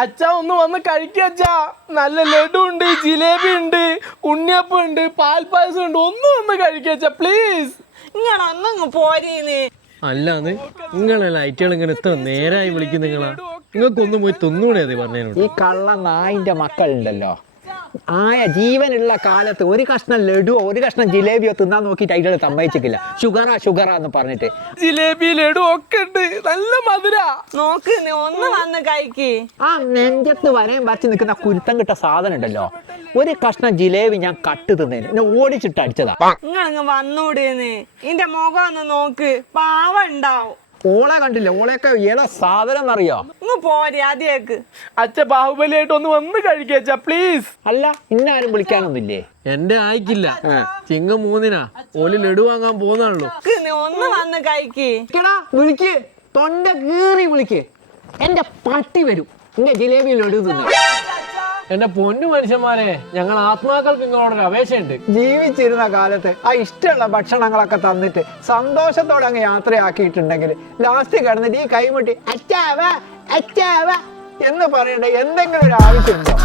അച്ഛാ ഒന്ന് വന്ന് കഴിക്കുക അച്ഛാ. നല്ല ലഡു ഉണ്ട്, ജിലേബി ഉണ്ട്, ഉണ്ണിയപ്പം ഉണ്ട്, പാൽപ്പായസം ഉണ്ട്. ഒന്ന് വന്ന് കഴിക്കുക അച്ഛാ പ്ലീസ്. ഇങ്ങനെ ഒന്നങ്ങ് പോരീന്ന്. അല്ലാന്ന് നിങ്ങളല്ല ഐറ്റുകൾ ഇങ്ങനെ എത്ര നേരമായി വിളിക്കും നിങ്ങളാ? നിങ്ങൾക്കൊന്നും പോയി തിന്നൂടെ അത് പറഞ്ഞതിനോട്. ഈ കള്ള നായിന്റെ മക്കളുണ്ടല്ലോ, ആയ ജീവനുള്ള കാലത്ത് ഒരു കഷ്ണം ലഡുവോ ഒരു കഷ്ണം ജിലേബിയോ തിന്നാൻ നോക്കിയിട്ട് അതിൻ്റെ സമ്മതിച്ചിട്ടില്ല. ഷുഗറാ എന്ന് പറഞ്ഞിട്ട്. ജിലേബി ലഡു ഒക്കെ ഉണ്ട്, നല്ല മധുര. നോക്ക് ഒന്ന് വന്ന് കഴിക്ക്. ആ നെഞ്ചത്ത് വരയും വരച്ച് നിൽക്കുന്ന കുരുത്തം കിട്ട സാധനം ഉണ്ടല്ലോ, ഒരു കഷ്ണം ജിലേബി ഞാൻ കട്ട് തിന്നേന് എന്നെ ഓടിച്ചിട്ട് അടിച്ചതാ. നിങ്ങളങ്ങ് വന്നൂടേന്ന്. ഇന്റെ മുഖം ഒന്ന് നോക്ക്, പാവ ഉണ്ടാവും. ഓളെ കണ്ടില്ലേ, ഓളെയൊക്കെ ഏതാ സാധനം എന്നറിയോ? ഇങ്ങ് പോരി ആദ്യേക്ക്. അച്ഛ ബാഹുബലിയായിട്ട് ഒന്ന് വന്ന് കഴിക്കുക അച്ഛാ പ്ലീസ്. അല്ല ഇന്നാരും വിളിക്കാനൊന്നുമില്ലേ? എന്റെ ആയിക്കില്ല, ചിങ്ങ 3-നാ ഓല് ലഡു വാങ്ങാൻ പോകുന്നുള്ളൂ. ഒന്ന് വന്ന് കഴിക്ക്. വിളിക്ക്, തൊണ്ട കീറി വിളിക്ക്. എന്റെ പട്ടി വരും എന്റെ ജിലേബി ലഡു തിന്നു. എന്റെ പൊന്നു മനുഷ്യന്മാരെ, ഞങ്ങൾ ആത്മാക്കൾക്ക് നിങ്ങളോടൊരു അപേക്ഷയുണ്ട്. ജീവിച്ചിരുന്ന കാലത്ത് ആ ഇഷ്ടമുള്ള ഭക്ഷണങ്ങളൊക്കെ തന്നിട്ട് സന്തോഷത്തോടെ അങ്ങ് യാത്രയാക്കിയിട്ടുണ്ടെങ്കിൽ ലാസ്റ്റ് കിടന്നിട്ട് ഈ കൈമുട്ടി അച്ചാവ എന്ന് പറയണ്ട എന്തെങ്കിലും ഒരു ആവശ്യമുണ്ടോ?